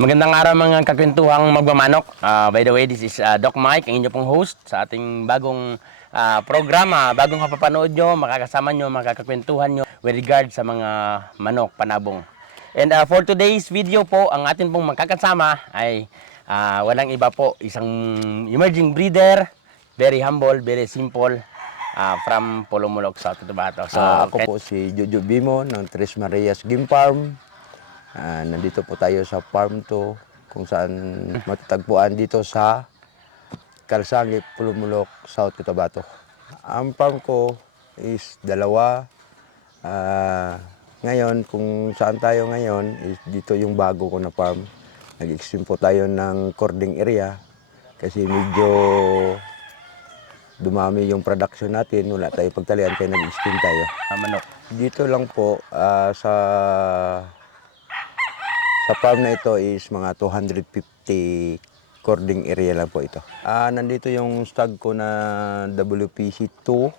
Magandang araw mga kakwentuhang magmamanok. By the way, this is Doc Mike, ang inyo pong host sa ating bagong programa. Bagong kapapanood nyo, makakasama nyo, makakakwentuhan nyo with regard sa mga manok, panabong. And for today's video po, ang atin pong makakasama ay walang iba po, isang emerging breeder, very humble, very simple, from Polomolok, South Cotabato. So, Ako po si Jojo Bimo ng Tres Marias Game Farm. Nandito po tayo sa farm to kung saan matatagpuan dito sa Kalsangit, Pulumulok, South Cotabato. Ang farm ko is dalawa. Ngayon, kung saan tayo ngayon, is dito yung bago ko na farm. Nag-extend po tayo ng cording area kasi medyo dumami yung production natin. Wala tayo pagtalian kaya nag-extend tayo. manok. Dito lang po sa farm na ito is mga 250 cording area lang po ito. Nandito yung stag ko na WPC2,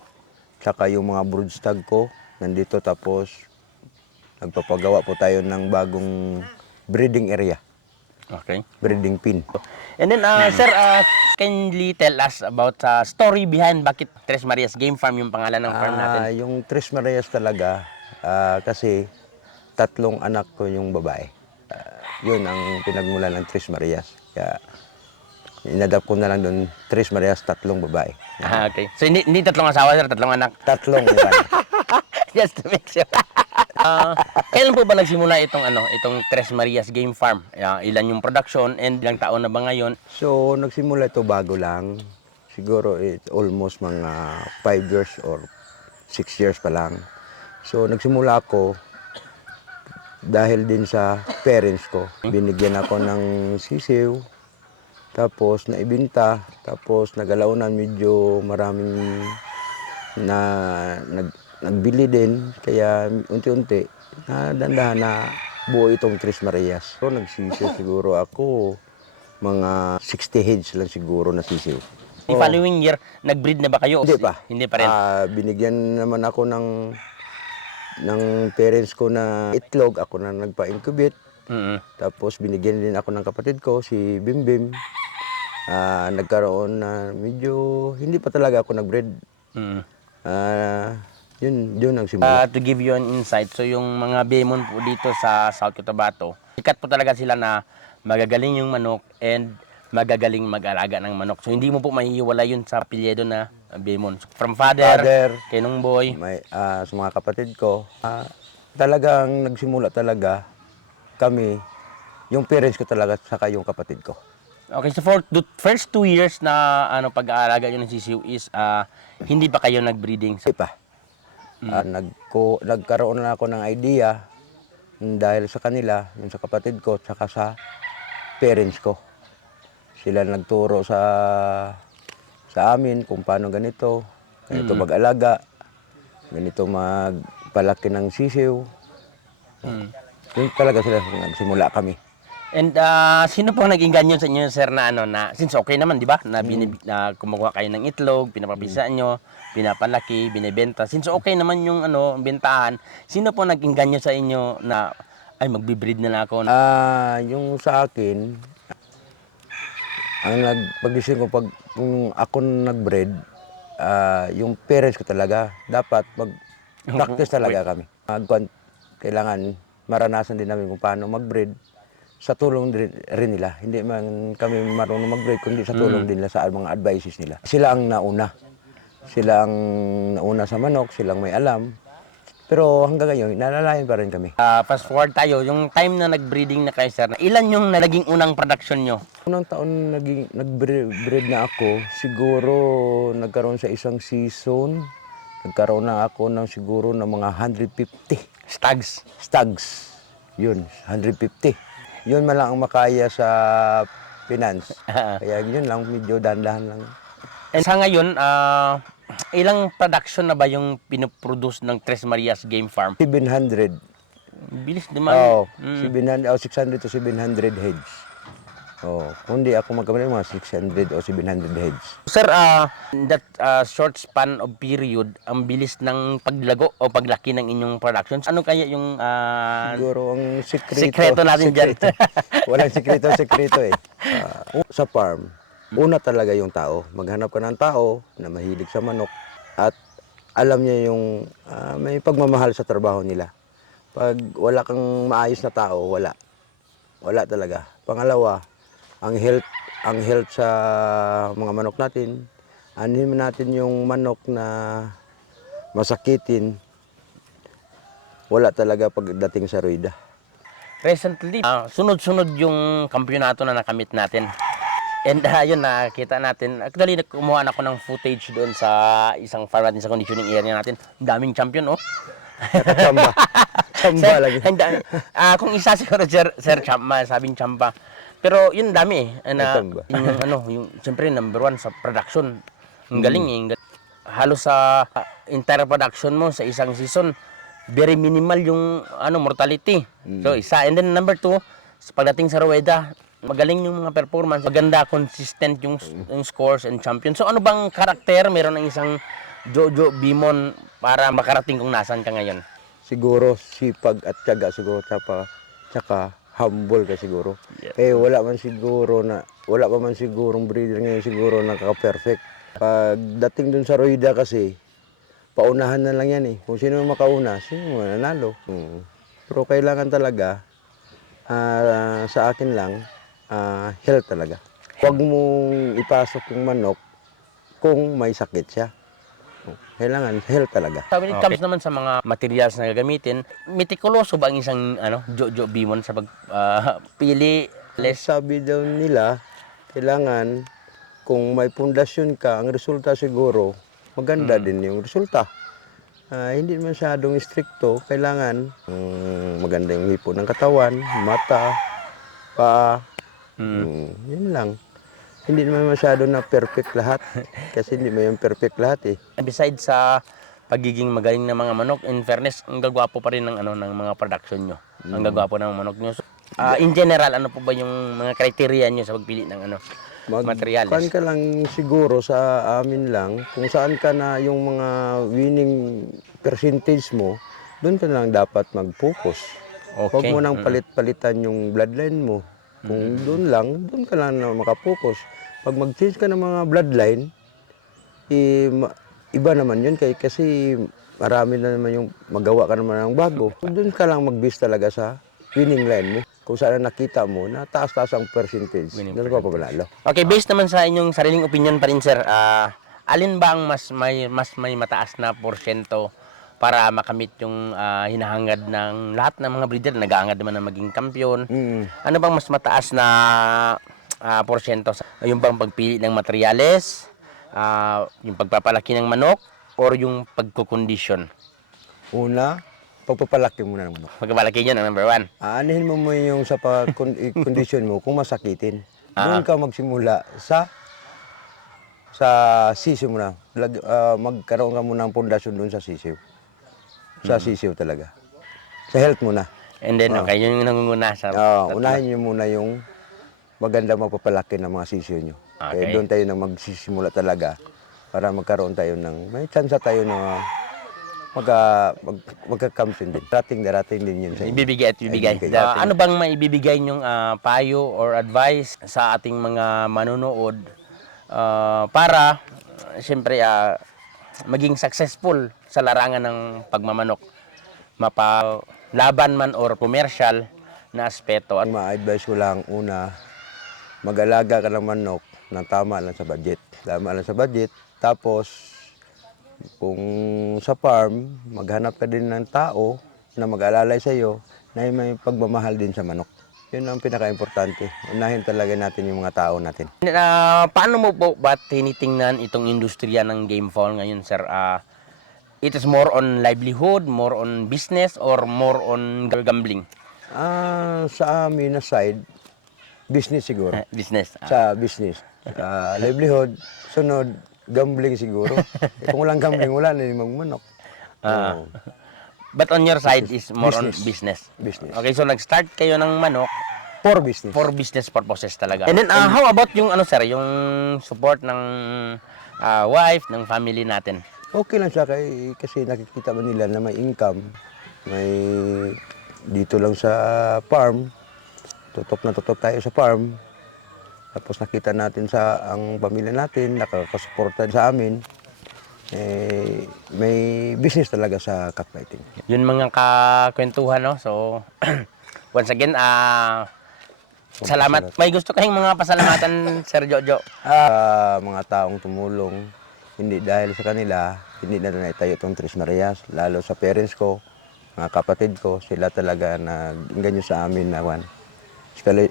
saka yung mga brood stag ko nandito, tapos nagpapagawa po tayo ng bagong breeding area, Okay. breeding pin. And then, sir, kindly tell us about story behind bakit Tres Marias Game Farm yung pangalan ng farm natin. Yung Tres Marias talaga, kasi tatlong anak ko yung babae. Yun ang pinagmulan ng Tres Marias. Kaya inadapt ko na lang doon, Tres Marias, tatlong babae. Okay. So, hindi tatlong asawa, sir, tatlong anak. Tatlong babae. Just to make sure. Kailan po ba nagsimula itong Tres Marias Game Farm? Ilan yung production and ilang taon na ba ngayon? So, nagsimula ito bago lang. Siguro almost mga 5 years or 6 years pa lang. So, nagsimula ako dahil din sa parents ko. Binigyan ako ng sisiw, tapos naibinta, tapos nagalaunan medyo maraming nagbili din. Kaya unti-unti, dandahan na buo itong Tres Marias. So, nagsisiw siguro ako, mga 60 heads lang siguro na sisiw. The following year, nag-breed na ba kayo? Hindi pa. Hindi pa rin. Binigyan naman ako ng parents ko na itlog, ako na nagpa-incubate. Tapos binigyan din ako ng kapatid ko, si Bimbim. Nagkaroon na medyo, hindi pa talaga ako nag-breed. Yun ang simula. To give you an insight, so yung mga Bemon po dito sa South Cotabato, sikat po talaga sila na magagaling yung manok and magagaling mag-alaga ng manok. So hindi mo po mahihiwala yun sa apelyido na Bemon. So, from father, kay nung boy. Sa mga kapatid ko, talagang nagsimula talaga kami, yung parents ko talaga, saka yung kapatid ko. Okay, so for the first 2 years na pag-aalaga nyo ng sisiw is hindi pa kayo nag-breeding? Hindi pa. Nagkaroon na ako ng idea dahil sa kanila, yung sa kapatid ko, saka sa parents ko. Sila nagturo sa amin kung paano ganito mag-alaga, ganito magpalaki ng sisiw. Yun talaga sila nagsimula kami. And sino po naging ganyan sa inyo, sir, na since okay naman, di ba? Na kumukuha kayo ng itlog, pinapapisa nyo, pinapalaki, binibenta. Since okay naman yung bentahan, sino po naging ganyan sa inyo na ay magbi-breed na ako? Yung sa akin, ang pag-isip ko kung ako nag-breed, yung parents ko talaga, dapat mag-practice talaga kami. Kailangan maranasan din namin kung paano mag-breed sa tulong rin nila. Hindi man kami marunong mag-breed, kundi sa tulong din nila sa mga advices nila. Sila ang nauna. Sila ang nauna sa manok, silang may alam. Pero hanggang ngayon, nalalayan pa rin kami. Fast forward tayo, yung time na nag-breeding na kayo, sir, ilan yung naging unang production nyo? Unang taon nag-breed na ako, siguro nagkaroon sa isang season, nagkaroon na ako ng siguro ng mga 150 stags. Yun, 150. Yun man lang ang makaya sa finance. Kaya yun lang, medyo dahan-dahan lang. And sa ngayon, ilang production na ba yung pinoproduce ng Tres Marias Game Farm? 700. Bilis naman. 600 to 700 heads. Kundi ako magkamali mga 600 o 700 heads. Sir, in that short span of period, ang bilis ng paglago o paglaki ng inyong productions. Ano kaya yung Siguro ang sikreto natin dyan? Walang sikreto eh. Sa farm, una talaga yung tao. Maghanap ka ng tao na mahilig sa manok at alam niya yung may pagmamahal sa trabaho nila. Pag wala kang maayos na tao, wala. Wala talaga. Pangalawa, ang health sa mga manok natin. Anuhin natin yung manok na masakitin. Wala talaga pagdating sa ruida. Recently, sunod-sunod yung kampyonato na nakamit natin. And yun, nakita natin. Actually, kumuha ako ng footage doon sa isang farm natin sa conditioning area natin. Ang daming champion, oh. Chamba. Chamba lagi. Kung isa siguro, Sir Chamba, sabing Chamba. Pero yun dami eh. Yung siyempre number one sa production. Ang galing eh. Halos sa entire production mo sa isang season, very minimal yung mortality. So isa. And then number two, pagdating sa rueda, magaling yung mga performance. Maganda, consistent yung scores and champion. So ano bang karakter meron ng isang Jojo Bimon para makarating kung nasan ka ngayon? Siguro sipag at tiyaga siguro tsaka humble ka siguro. Wala pa man sigurong breeder ngayon siguro nakaka-perfect. Pagdating dun sa Roida kasi, paunahan na lang yan eh. Kung sino makauna, sino mananalo. Pero kailangan talaga, sa akin lang, health talaga. Huwag mong ipasok yung manok kung may sakit siya. Kailangan health talaga. When it comes naman sa mga materials na gagamitin, mitikuloso ba ang isang Jojo Bimon sa pagpili? Sabi daw nila, kailangan kung may pundasyon ka, ang resulta siguro, maganda din yung resulta. Hindi masyadong stricto, kailangan maganda yung hipo ng katawan, mata, paa, yun lang. Hindi naman masyado na perfect lahat. Kasi hindi mo yung perfect lahat eh. Besides sa pagiging magaling ng mga manok, in fairness, ang gagwapo pa rin ng mga production nyo. Ang gagwapo ng manok nyo. So, in general, ano po ba yung mga criteria nyo sa pagpili ng materials? Kan ka lang siguro sa amin lang, kung saan ka na yung mga winning percentage mo, doon ka lang dapat mag-focus. Huwag mo nang palit-palitan yung bloodline mo. Kung doon ka lang na makapokus. Pag mag-change ka ng mga bloodline, iba naman yun kasi marami na naman yung magawa ka naman ng bago. Doon ka lang mag-base talaga sa winning line mo. Kung saan nakita mo na taas-taas ang percentage, doon ka pabalalo. Okay, based naman sa inyong sariling opinion pa rin, sir, alin ba ang mas may mataas na porsyento para makamit yung hinahangad ng lahat ng mga breeder? Nag-aangad naman na maging kampiyon. Ano bang mas mataas na porsyento? Yung bang pagpili ng materyales, yung pagpapalaki ng manok, or yung pagkukondisyon? Una, pagpapalaki muna ng manok. Pagpapalaki yun ang number one. Aanihin mo yung sa condition mo kung masakitin. Doon ka magsimula sa sisiw mo na. Magkaroon ka muna ng pundasyon doon sa sisiw. Sa sisiw talaga. Sa health muna. And then, okay, yun yung nangunguna sa... Unahin nyo muna yung maganda mapapalaki ng mga sisiw nyo. Okay. Kaya doon tayo na magsisimula talaga para magkaroon tayo may chance tayo na magka-kampiyon din. Darating din yun sa inyo. Ibibigay at ibibigay. Ano bang maibibigay nyong payo or advice sa ating mga manunood para, siyempre, maging successful sa larangan ng pagmamanok, mapalaban man or commercial na aspeto? Ang ma-advise ko lang, una, mag-alaga ka ng manok na tama lang sa budget. Tama lang sa budget. Tapos, kung sa farm, maghanap ka din ng tao na mag-alalay sa iyo na may pagmamahal din sa manok. Yun ang pinaka-importante. Unahin talaga natin yung mga tao natin. Paano mo po ba tinitingnan itong industriya ng game fowl ngayon, sir? It is more on livelihood, more on business, or more on gambling? Sa amin na side, business siguro. Business. Sa business. Livelihood, sunod, gambling siguro. Kung walang gambling, wala na yung magmanok. But on your side is more on business. Business. Okay, so nag-start kayo ng manok. For business. for business purposes talaga. And then how about yung ano sir, yung support ng wife, ng family natin? Okay lang siya kasi nakikita man nila na may income. May dito lang sa farm. Tutok tayo sa farm. Tapos nakita natin sa ang pamilya natin, nakakasuporta sa amin. May business talaga sa cockfighting. Yun mga kakwentuhan, no? So, once again, salamat. May gusto kayong mga pasalamatan, Sir Jojo? Mga taong tumulong, hindi dahil sa kanila, hindi na naitayo itong Tres Marias. Lalo sa parents ko, mga kapatid ko, sila talaga nag-ganyo sa amin na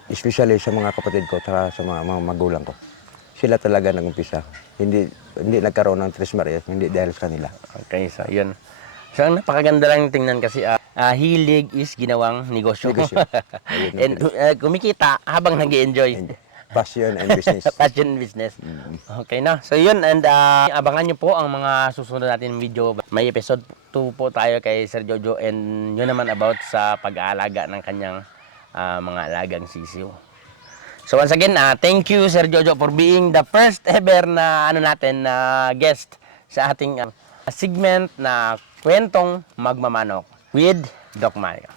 especially sa mga kapatid ko at sa mga magulang ko. Sila talaga nag-umpisa. Hindi nagkaroon ng Tres Marias, hindi dahil sa kanila. Okay, so yun. So, ang napakaganda lang tingnan kasi hilig is ginawang negosyo. Negosyo. Ayun, And kumikita habang nag-enjoy. Passion and business. Passion business. Okay na. So yun, and abangan nyo po ang mga susunod natin video. May episode 2 po tayo kay Sir Jojo and yun naman about sa pag-aalaga ng kanyang mga alagang sisiw. So once again, thank you Sir Jojo for being the first ever na guest sa ating segment na kwentong magmamanok with Doc Mike.